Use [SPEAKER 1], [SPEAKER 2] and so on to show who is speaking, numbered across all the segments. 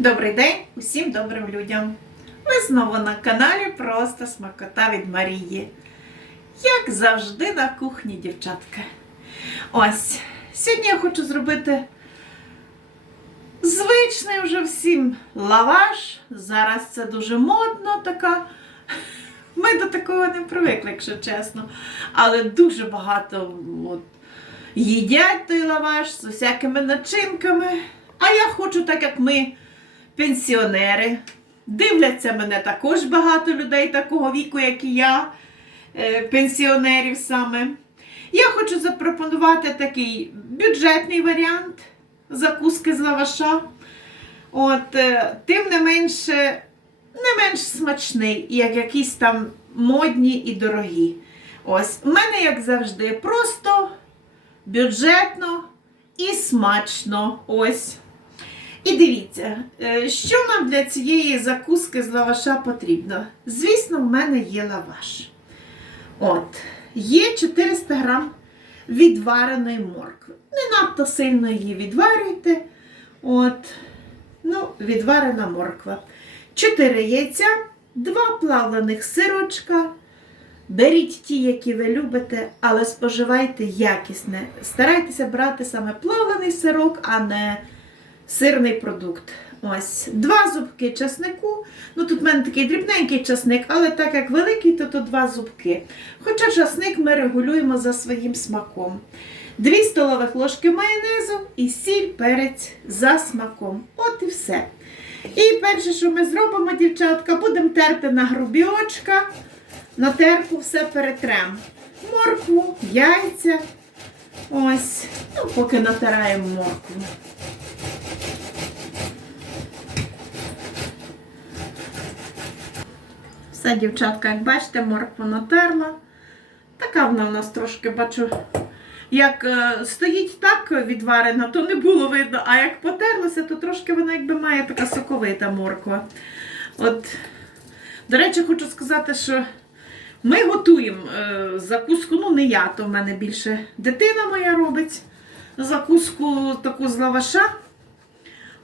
[SPEAKER 1] Добрий день усім добрим людям! Ви знову на каналі Просто Смакота від Марії. Як завжди на кухні, дівчатка. Ось, сьогодні я хочу зробити звичний вже всім лаваш. Зараз це дуже модно така. Ми до такого не привикли, якщо чесно. Але дуже багато от, їдять той лаваш з усякими начинками. А я хочу, так як ми пенсіонери. Дивляться мене також багато людей такого віку, як і я, е, пенсіонерів саме. Я хочу запропонувати такий бюджетний варіант закуски з лаваша. От, е, тим не менше, не менш смачний, як якісь там модні і дорогі. Ось, у мене, як завжди, просто бюджетно і смачно. Ось. Дивіться, е, що нам для цієї закуски з лаваша потрібно. Звісно, в мене є лаваш. От, є 400 грам відвареної моркви. Не надто сильно її відварюйте. От, ну, відварена морква. 4 яйця, 2 плавлених сирочка. Беріть ті, які ви любите, але споживайте якісне. Старайтеся брати саме плавлений сирок, а не сирний продукт. Ось, два зубки часнику. Ну тут в мене такий дрібненький часник, але так як великий, то то два зубки. Хоча часник ми регулюємо за своїм смаком. Дві столових ложки майонезу і сіль, перець за смаком. От і все. І перше, що ми зробимо, дівчатка, будемо терти на грубіочка. На терку все перетрем. Моркву, яйця. Ось, ну, поки натираємо моркву. Все, дівчатка, як бачите, моркву натерла. Така вона в нас трошки бачу. Як е, стоїть так відварена, то не було видно, а як потерлася, то трошки вона якби має така соковита морква. От, до речі, хочу сказати, що ми готуємо е, закуску, ну не я, то в мене більше дитина моя робить закуску таку з лаваша.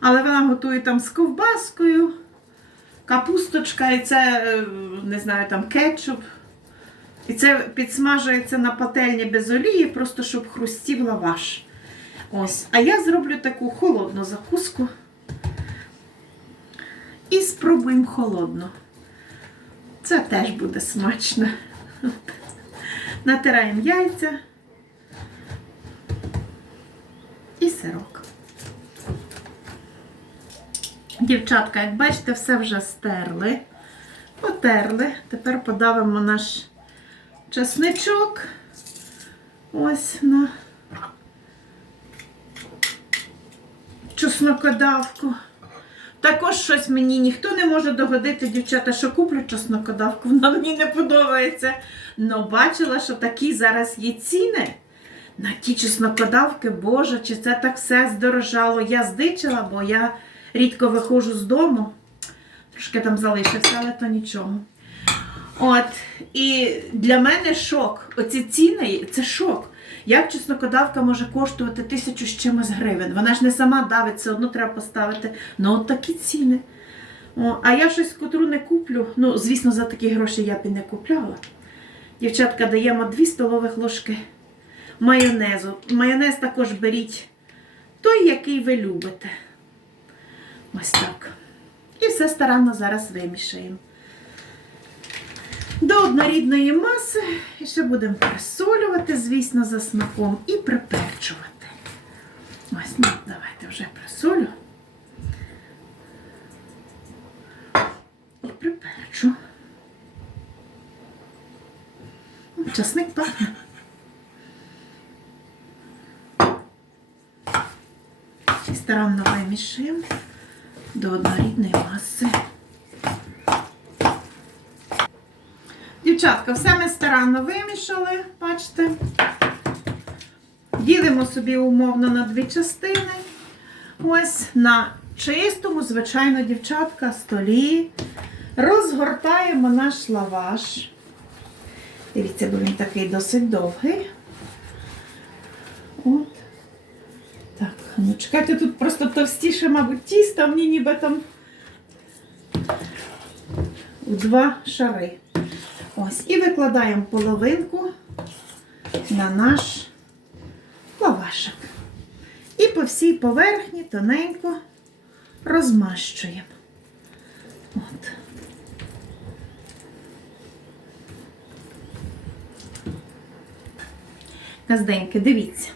[SPEAKER 1] Але вона готує там з ковбаскою, капусточка, і це, е, не знаю, там кетчуп. І це підсмажується на пательні без олії, просто щоб хрустів лаваш. Ось. А я зроблю таку холодну закуску. І спробуємо холодну. Це теж буде смачно. Натираємо яйця і сирок. Дівчатка, як бачите, все вже стерли, потерли. Тепер подавимо наш часничок. Ось на чеснокодавку. Також щось мені ніхто не може догодити, дівчата, що куплю чеснокодавку, вона мені не подобається. Но бачила, що такі зараз є ціни. На ті чеснокодавки, Боже, чи це так все здорожало. Я здичила, бо я рідко виходжу з дому. Трошки там залишився, але то нічого. От, і для мене шок. Оці ціни це шок. Як чеснокодавка може коштувати тисячу з чимось гривень? Вона ж не сама давить, все одно треба поставити. Ну, от такі ціни. О, а я щось, котру не куплю. Ну, звісно, за такі гроші я б і не купляла. Дівчатка, даємо 2 столових ложки майонезу. Майонез також беріть той, який ви любите. Ось так. І все старанно зараз вимішаємо. До однорідної маси і ще будемо присолювати, звісно, за смаком і приперчувати. Ось, ну, давайте вже присолю. І приперчу. Часник пахне. І старанно вимішуємо до однорідної маси. Дівчатка, все ми старанно вимішали, бачите. Ділимо собі умовно на дві частини. Ось на чистому, звичайно, дівчатка, столі. Розгортаємо наш лаваш. Дивіться, бо він такий досить довгий. От. Ну, чекайте, тут просто товстіше, мабуть, тісто, мені ніби там у два шари. Ось, і викладаємо половинку на наш лавашик. І по всій поверхні тоненько розмащуємо. От. Казденьки, дивіться.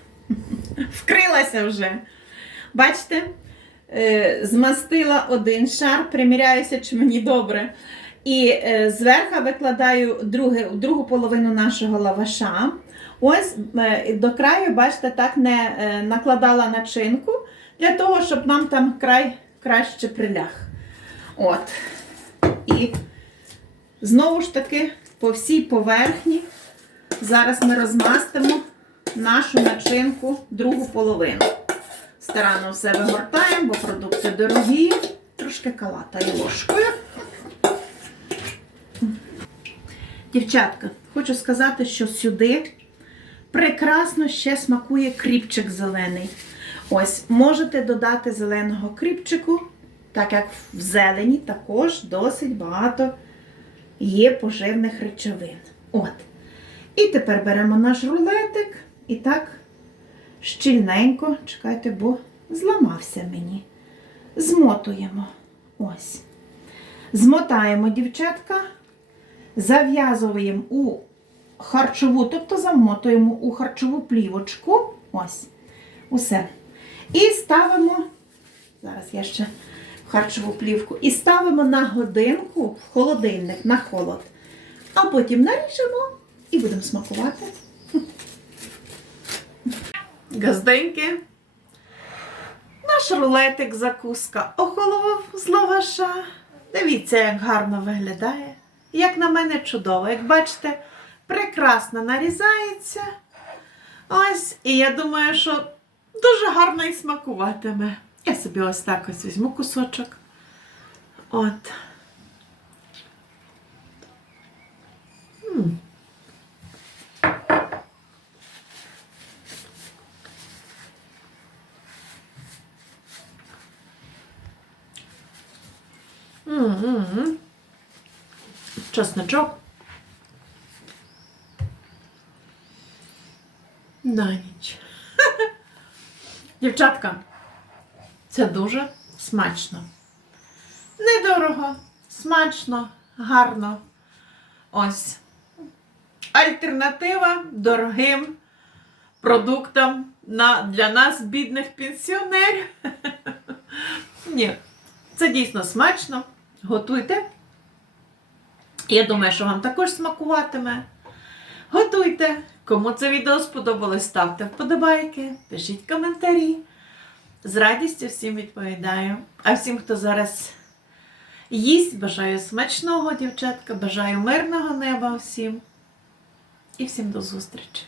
[SPEAKER 1] Вкрилася вже. Бачите? Е, Змастила один шар, приміряюся, чи мені добре. І е, зверху викладаю друге, другу половину нашого лаваша. Ось е, до краю, бачите, так не накладала начинку для того, щоб нам там край краще приляг. От. І знову ж таки по всій поверхні зараз ми розмастимо нашу начинку другу половину. Старанно все вигортаємо, бо продукти дорогі. Трошки калатаю ложкою. Дівчатка, хочу сказати, що сюди прекрасно ще смакує кріпчик зелений. Ось, можете додати зеленого кріпчику, так як в зелені також досить багато є поживних речовин. От. І тепер беремо наш рулетик і так щільненько, чекайте, бо зламався мені. Змотуємо. Ось. Змотаємо, дівчатка, зав'язуємо у харчову, тобто замотуємо у харчову плівочку. Ось. Усе. І ставимо, зараз я ще харчову плівку, і ставимо на годинку в холодильник на холод. А потім наріжемо і будемо смакувати. Газденьки. Наш рулетик закуска охолов з лаваша. Дивіться, як гарно виглядає. Як на мене чудово. Як бачите, прекрасно нарізається. Ось, і я думаю, що дуже гарно і смакуватиме. Я собі ось так ось візьму кусочок. От. М. Чесночок. На ніч. Дівчатка, це дуже смачно. Недорого, смачно, гарно. Ось. Альтернатива дорогим продуктам на, для нас, бідних пенсіонерів. Ні, це дійсно смачно. Готуйте. Я думаю, що вам також смакуватиме. Готуйте. Кому це відео сподобалось, ставте вподобайки, пишіть коментарі. З радістю всім відповідаю. А всім, хто зараз їсть, бажаю смачного, дівчатка, бажаю мирного неба всім. І всім до зустрічі!